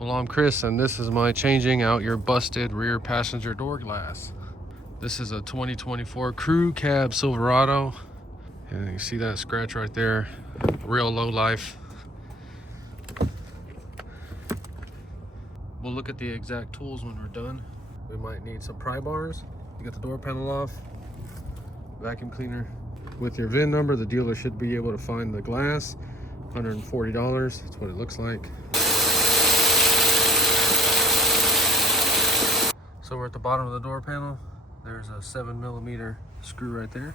Well, I'm Chris, and this is my changing out your busted rear passenger door glass. This is a 2024 Crew Cab Silverado, and you see that scratch right there, real low life. We'll look at the exact tools when we're done. We might need some pry bars to get the door panel off, vacuum cleaner. With your VIN number, the dealer should be able to find the glass. $140, that's what it looks like. So we're at the bottom of the door panel. There's a 7mm screw right there.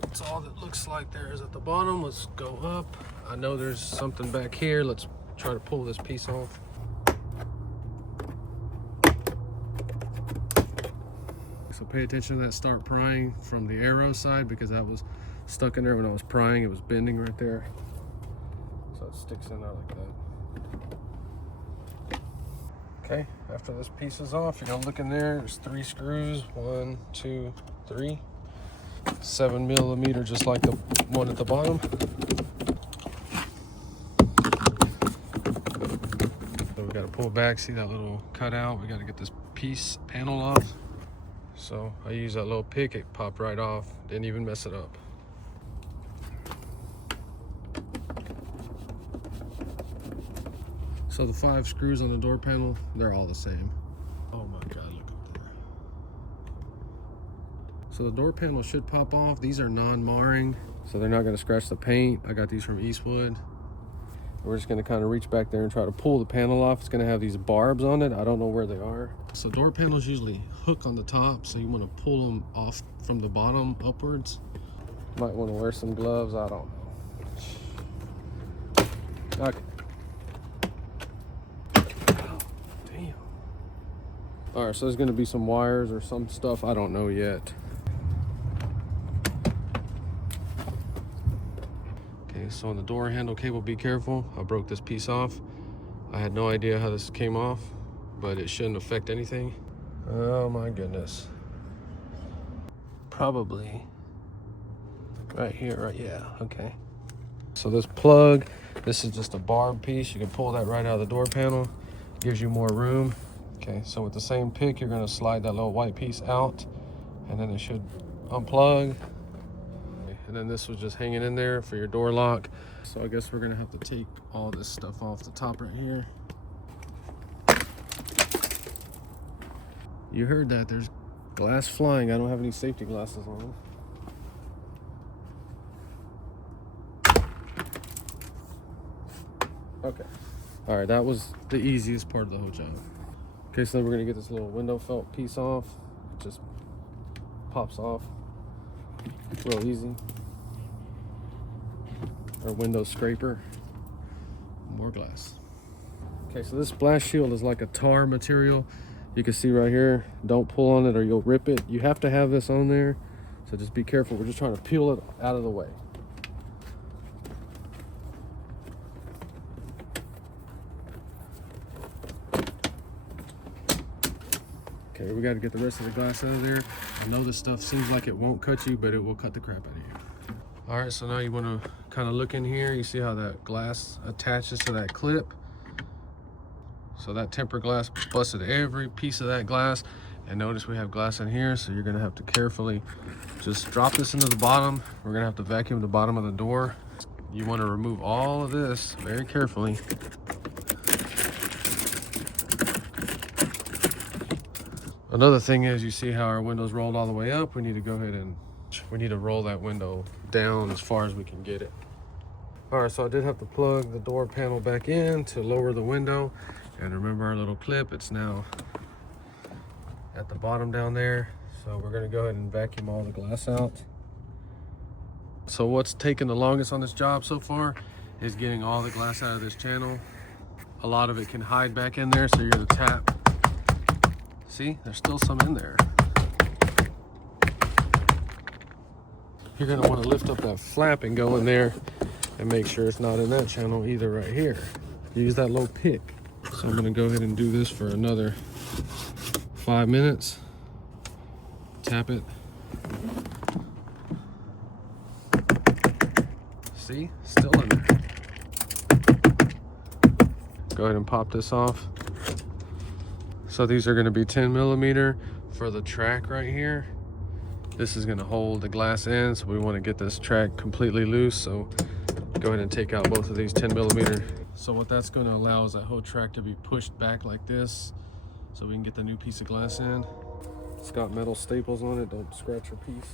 That's all that looks like there is at the bottom. Let's go up. I know there's something back here. Let's try to pull this piece off. So pay attention to that start prying from the arrow side, because that was stuck in there when I was prying. It was bending right there. So it sticks in there like that. Okay, after this piece is off, you're gonna look in there. There's 3 screws, 1, 2, 3. 7mm, just like the one at the bottom. So we gotta pull back, see that little cutout? We gotta get this piece panel off. So I use that little pick, it popped right off, didn't even mess it up. So the 5 screws on the door panel, they're all the same. Oh my God, look up there. So the door panel should pop off. These are non-marring, so they're not gonna scratch the paint. I got these from Eastwood. We're just gonna kind of reach back there and try to pull the panel off. It's gonna have these barbs on it. I don't know where they are. So door panels usually hook on the top, so you wanna pull them off from the bottom upwards. Might wanna wear some gloves, I don't know. Okay. All right, so there's gonna be some wires or some stuff, I don't know yet. Okay, so on the door handle cable, be careful. I broke this piece off. I had no idea how this came off, but it shouldn't affect anything. Oh my goodness. Probably right here, right, yeah, okay. So this plug, this is just a barb piece. You can pull that right out of the door panel. Gives you more room. Okay, so with the same pick, you're gonna slide that little white piece out, and then it should unplug. And then this was just hanging in there for your door lock. So I guess we're gonna have to take all this stuff off the top right here. You heard that, there's glass flying. I don't have any safety glasses on. Okay, all right, that was the easiest part of the whole job. Okay, so then we're gonna get this little window felt piece off. It just pops off real easy. Our window scraper, more glass. Okay, so this blast shield is like a tar material. You can see right here, don't pull on it or you'll rip it. You have to have this on there, so just be careful. We're just trying to peel it out of the way. Okay, we got to get the rest of the glass out of there. I know this stuff seems like it won't cut you, but it will cut the crap out of you. All right, so now you want to kind of look in here. You see how that glass attaches to that clip. So that tempered glass busted every piece of that glass. And notice we have glass in here, so you're going to have to carefully just drop this into the bottom. We're going to have to vacuum the bottom of the door. You want to remove all of this very carefully. Another thing is, you see how our window's rolled all the way up. We need to go ahead and we need to roll that window down as far as we can get it. All right, so I did have to plug the door panel back in to lower the window. And remember our little clip, it's now at the bottom down there. So we're gonna go ahead and vacuum all the glass out. So what's taken the longest on this job so far is getting all the glass out of this channel. A lot of it can hide back in there, so you're gonna tap. See, there's still some in there. You're gonna wanna lift up that flap and go in there and make sure it's not in that channel either right here. Use that little pick. So I'm gonna go ahead and do this for another 5 minutes. Tap it. See, still in there. Go ahead and pop this off. So these are going to be 10mm for the track right here. This is going to hold the glass in, so we want to get this track completely loose. So go ahead and take out both of these 10mm. So what that's going to allow is that whole track to be pushed back like this, so we can get the new piece of glass in. It's got metal staples on it, don't scratch your piece.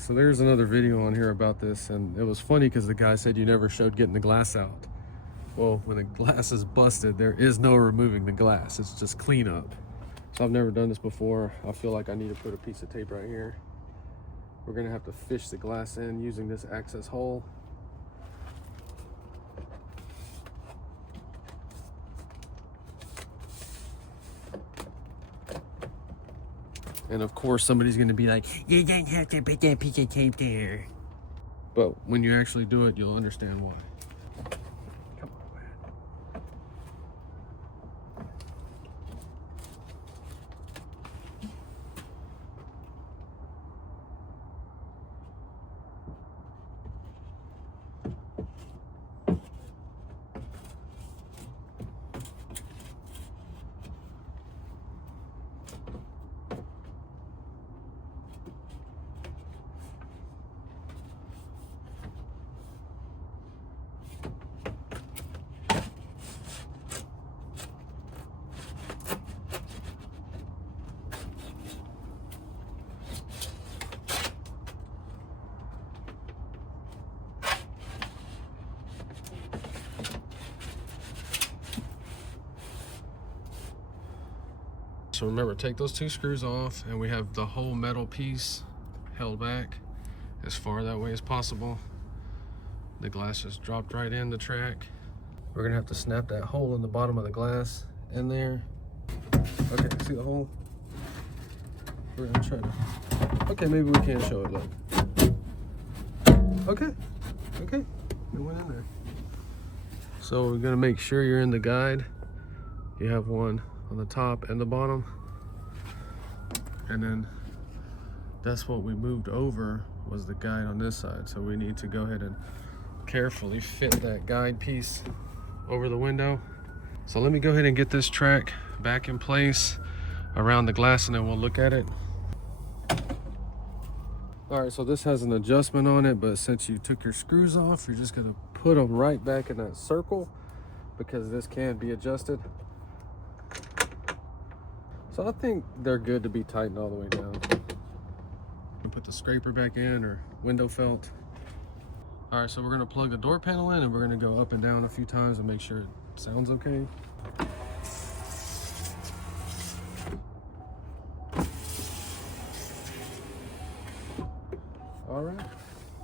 So there's another video on here about this, and it was funny because the guy said you never showed getting the glass out. Well, when the glass is busted, there is no removing the glass. It's just cleanup. So I've never done this before. I feel like I need to put a piece of tape right here. We're gonna have to fish the glass in using this access hole. And of course, somebody's gonna be like, you don't have to put that piece of tape there. But when you actually do it, you'll understand why. Come on, man. So remember, take those 2 screws off, and we have the whole metal piece held back as far that way as possible. The glass just dropped right in the track. We're gonna have to snap that hole in the bottom of the glass in there. Okay, see the hole? We're gonna try to, okay, maybe we can show it, look. Okay, it went in there. So we're gonna make sure you're in the guide. You have one on the top and the bottom, and then that's what we moved over, was the guide on this side. So we need to go ahead and carefully fit that guide piece over the window. So let me go ahead and get this track back in place around the glass, and then we'll look at it. All right, so this has an adjustment on it, but since you took your screws off, you're just gonna put them right back in that circle, because this can be adjusted. So I think they're good to be tightened all the way down. Put the scraper back in, or window felt. All right, so we're gonna plug the door panel in, and we're gonna go up and down a few times and make sure it sounds okay. All right.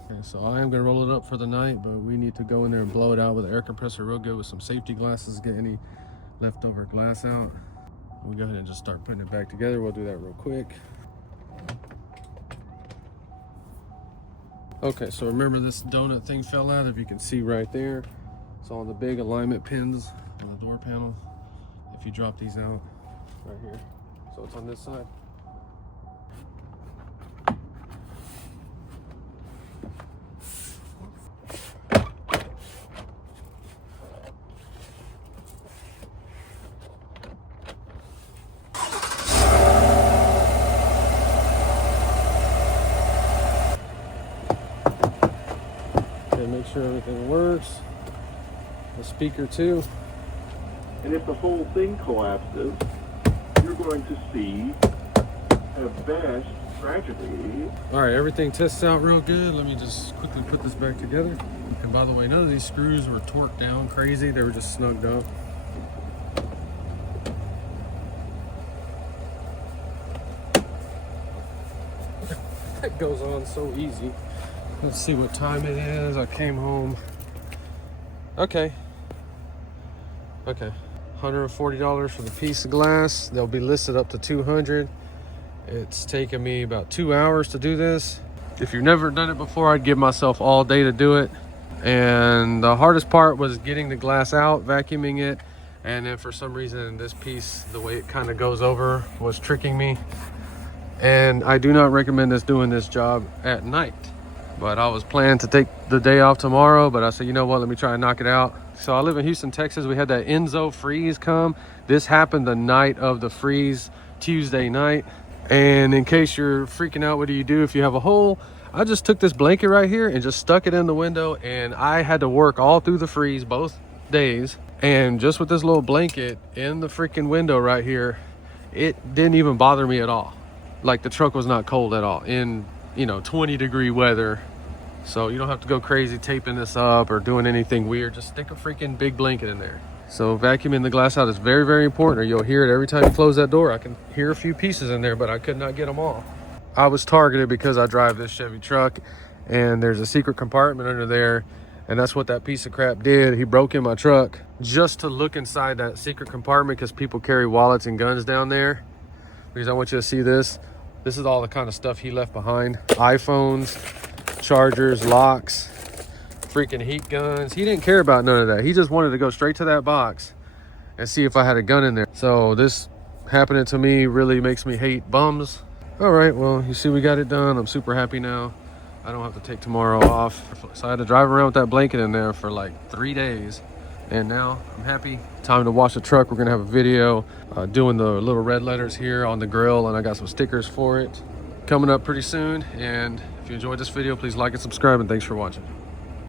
Okay, so I am gonna roll it up for the night, but we need to go in there and blow it out with an air compressor real good with some safety glasses, get any leftover glass out. We'll go ahead and just start putting it back together. We'll do that real quick. Okay, so remember this donut thing fell out, if you can see right there. It's on the big alignment pins on the door panel. If you drop these out right here. So it's on this side. Make sure everything works. The speaker too. And if the whole thing collapses, you're going to see a vast tragedy. All right, everything tests out real good. Let me just quickly put this back together. And by the way, none of these screws were torqued down crazy. They were just snugged up. That goes on so easy. Let's see what time it is. I came home. Okay, $140 for the piece of glass. They'll be listed up to $200. It's taken me about 2 hours to do this. If you've never done it before, I'd give myself all day to do it. And the hardest part was getting the glass out, vacuuming it, and then for some reason this piece, the way it kind of goes over, was tricking me. And I do not recommend doing this job at night. But I was planning to take the day off tomorrow, but I said, you know what, let me try and knock it out. So I live in Houston, Texas. We had that Enzo freeze come. This happened the night of the freeze, Tuesday night. And in case you're freaking out, what do you do if you have a hole? I just took this blanket right here and just stuck it in the window, and I had to work all through the freeze both days. And just with this little blanket in the freaking window right here, it didn't even bother me at all. Like, the truck was not cold at all in, you know, 20-degree weather. So you don't have to go crazy taping this up or doing anything weird. Just stick a freaking big blanket in there. So vacuuming the glass out is very, very important, or you'll hear it every time you close that door. I can hear a few pieces in there, but I could not get them all. I was targeted because I drive this Chevy truck, and there's a secret compartment under there, and that's what that piece of crap did. He broke in my truck just to look inside that secret compartment, because people carry wallets and guns down there. Because I want you to see this. This is all the kind of stuff he left behind. iPhones, chargers, locks, freaking heat guns. He didn't care about none of that. He just wanted to go straight to that box and see if I had a gun in there. So this happening to me really makes me hate bums. All right, well, you see we got it done. I'm super happy now. I don't have to take tomorrow off. So I had to drive around with that blanket in there for like 3 days. And now I'm happy. Time to wash the truck. We're gonna have a video doing the little red letters here on the grill, and I got some stickers for it coming up pretty soon. And if you enjoyed this video, please like and subscribe, and thanks for watching.